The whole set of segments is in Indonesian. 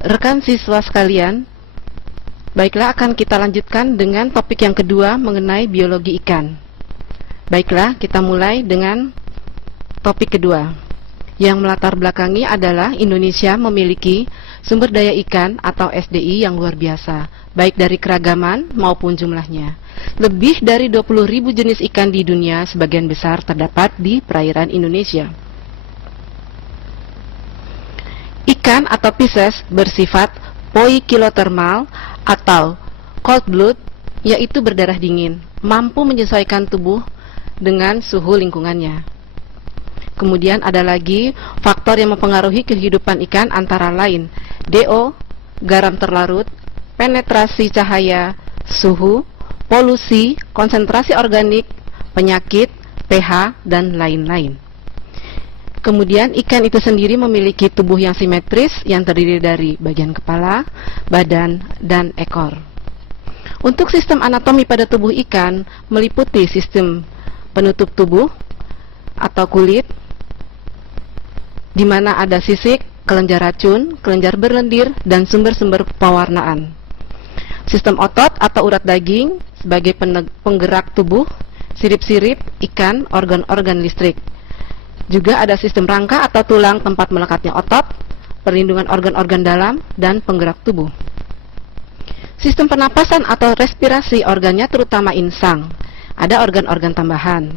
Rekan siswa sekalian, baiklah akan kita lanjutkan dengan topik yang kedua mengenai biologi ikan. Baiklah, kita mulai dengan topik kedua. Yang melatar belakangi adalah Indonesia memiliki sumber daya ikan atau SDI yang luar biasa, baik dari keragaman maupun jumlahnya. Lebih dari 20.000 jenis ikan di dunia, sebagian besar terdapat di perairan Indonesia. Ikan atau Pisces bersifat poikilotermal atau cold blood, yaitu berdarah dingin, mampu menyesuaikan tubuh dengan suhu lingkungannya. Kemudian ada lagi faktor yang mempengaruhi kehidupan ikan antara lain DO, garam terlarut, penetrasi cahaya, suhu, polusi, konsentrasi organik, penyakit, pH, dan lain-lain. Kemudian ikan itu sendiri memiliki tubuh yang simetris yang terdiri dari bagian kepala, badan, dan ekor. Untuk sistem anatomi pada tubuh ikan meliputi sistem penutup tubuh atau kulit, di mana ada sisik, kelenjar racun, kelenjar berlendir, dan sumber-sumber pewarnaan. Sistem otot atau urat daging sebagai penggerak tubuh, sirip-sirip ikan, organ-organ listrik. Juga ada sistem rangka atau tulang tempat melekatnya otot, perlindungan organ-organ dalam, dan penggerak tubuh. Sistem pernapasan atau respirasi organnya terutama insang. Ada organ-organ tambahan.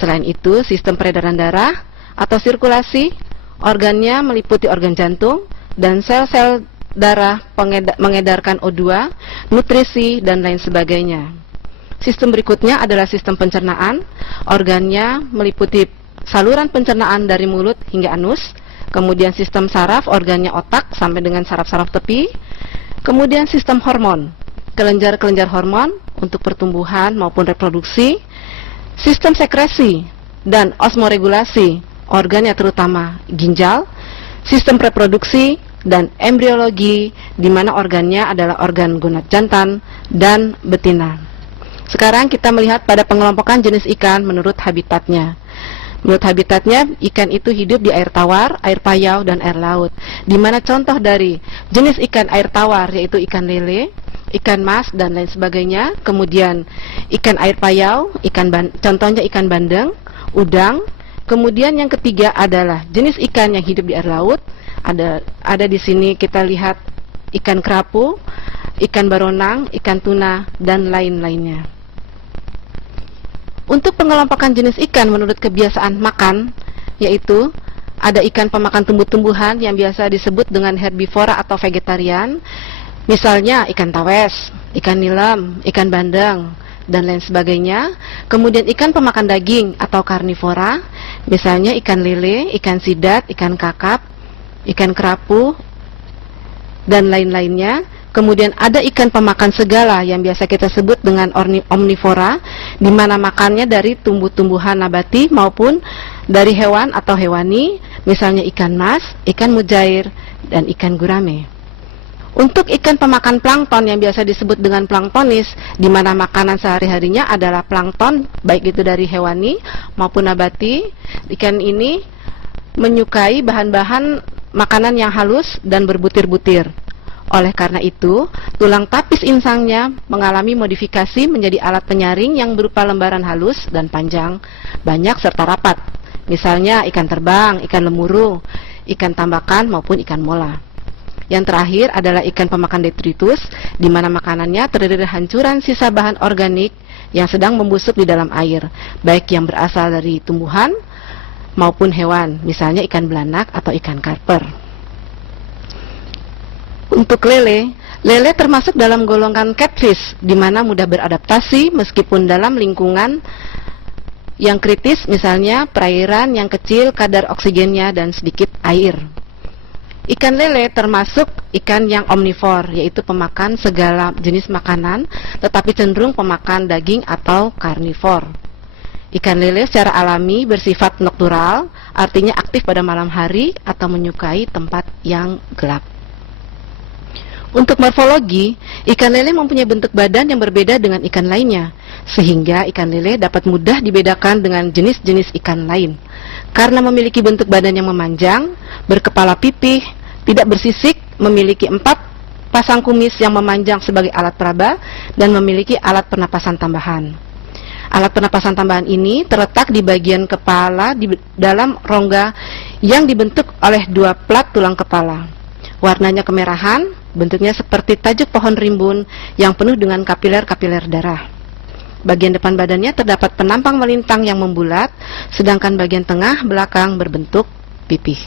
Selain itu, sistem peredaran darah atau sirkulasi organnya meliputi organ jantung dan sel-sel darah mengedarkan O2, nutrisi, dan lain sebagainya. Sistem berikutnya adalah sistem pencernaan. Organnya meliputi saluran pencernaan dari mulut hingga anus. Kemudian sistem saraf, organnya otak sampai dengan saraf-saraf tepi. Kemudian sistem hormon, kelenjar-kelenjar hormon untuk pertumbuhan maupun reproduksi. Sistem sekresi dan osmoregulasi, organnya terutama ginjal. Sistem reproduksi dan embriologi, di mana organnya adalah organ gonad jantan dan betina. Sekarang kita melihat pada pengelompokan jenis ikan menurut habitatnya. Menurut habitatnya, ikan itu hidup di air tawar, air payau, dan air laut. Di mana contoh dari jenis ikan air tawar yaitu ikan lele, ikan mas, dan lain sebagainya. Kemudian ikan air payau, contohnya ikan bandeng, udang. Kemudian yang ketiga adalah jenis ikan yang hidup di air laut. Ada di sini kita lihat ikan kerapu, ikan baronang, ikan tuna, dan lain-lainnya. Untuk pengelompokan jenis ikan menurut kebiasaan makan, yaitu ada ikan pemakan tumbuh-tumbuhan yang biasa disebut dengan herbivora atau vegetarian. Misalnya ikan tawes, ikan nilam, ikan bandeng, dan lain sebagainya. Kemudian ikan pemakan daging atau karnivora, misalnya ikan lele, ikan sidat, ikan kakap, ikan kerapu, dan lain-lainnya. Kemudian ada ikan pemakan segala yang biasa kita sebut dengan omnivora, di mana makannya dari tumbuh-tumbuhan nabati maupun dari hewan atau hewani, misalnya ikan mas, ikan mujair, dan ikan gurame. Untuk ikan pemakan plankton yang biasa disebut dengan planktonis, di mana makanan sehari-harinya adalah plankton, baik itu dari hewani maupun nabati. Ikan ini menyukai bahan-bahan makanan yang halus dan berbutir-butir. Oleh karena itu, tulang tapis insangnya mengalami modifikasi menjadi alat penyaring yang berupa lembaran halus dan panjang, banyak serta rapat. Misalnya ikan terbang, ikan lemuru, ikan tambakan maupun ikan mola. Yang terakhir adalah ikan pemakan detritus, di mana makanannya terdiri dari hancuran sisa bahan organik yang sedang membusuk di dalam air, baik yang berasal dari tumbuhan maupun hewan, misalnya ikan belanak atau ikan karper. Untuk lele termasuk dalam golongan catfish, di mana mudah beradaptasi meskipun dalam lingkungan yang kritis, misalnya perairan yang kecil, kadar oksigennya dan sedikit air. Ikan lele termasuk ikan yang omnivor, yaitu pemakan segala jenis makanan, tetapi cenderung pemakan daging atau karnivor. Ikan lele secara alami bersifat noktural, artinya aktif pada malam hari atau menyukai tempat yang gelap. Untuk morfologi, ikan lele mempunyai bentuk badan yang berbeda dengan ikan lainnya, sehingga ikan lele dapat mudah dibedakan dengan jenis-jenis ikan lain. Karena memiliki bentuk badan yang memanjang, berkepala pipih, tidak bersisik, memiliki 4 pasang kumis yang memanjang sebagai alat peraba, dan memiliki alat pernapasan tambahan. Alat pernapasan tambahan ini terletak di bagian kepala di dalam rongga yang dibentuk oleh 2 plat tulang kepala. Warnanya kemerahan, bentuknya seperti tajuk pohon rimbun yang penuh dengan kapiler-kapiler darah. Bagian depan badannya terdapat penampang melintang yang membulat, sedangkan bagian tengah belakang berbentuk pipih.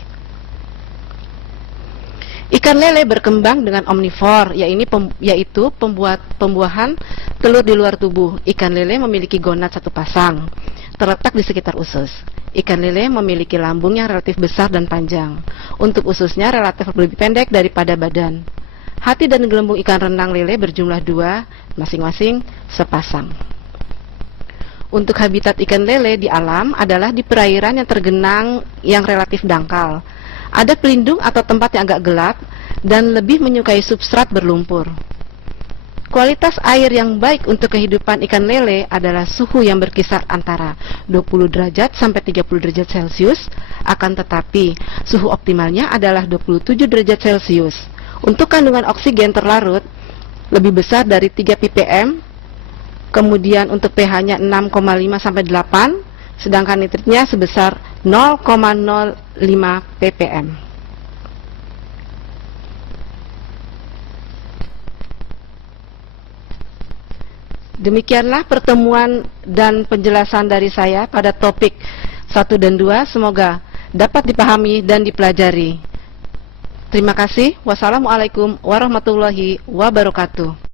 Ikan lele berkembang dengan omnivor, yaitu pembuahan telur di luar tubuh. Ikan lele memiliki gonad 1 pasang, terletak di sekitar usus. Ikan lele memiliki lambung yang relatif besar dan panjang. Untuk ususnya relatif lebih pendek daripada badan. Hati dan gelembung ikan renang lele berjumlah 2, masing-masing sepasang. Untuk habitat ikan lele di alam adalah di perairan yang tergenang yang relatif dangkal. Ada pelindung atau tempat yang agak gelap dan lebih menyukai substrat berlumpur. Kualitas air yang baik untuk kehidupan ikan lele adalah suhu yang berkisar antara 20 derajat sampai 30 derajat Celcius, akan tetapi suhu optimalnya adalah 27 derajat Celcius. Untuk kandungan oksigen terlarut lebih besar dari 3 ppm, kemudian untuk pH-nya 6,5 sampai 8, sedangkan nitritnya sebesar 0,05 ppm. Demikianlah pertemuan dan penjelasan dari saya pada topik 1 dan 2. Semoga dapat dipahami dan dipelajari. Terima kasih. Wassalamualaikum warahmatullahi wabarakatuh.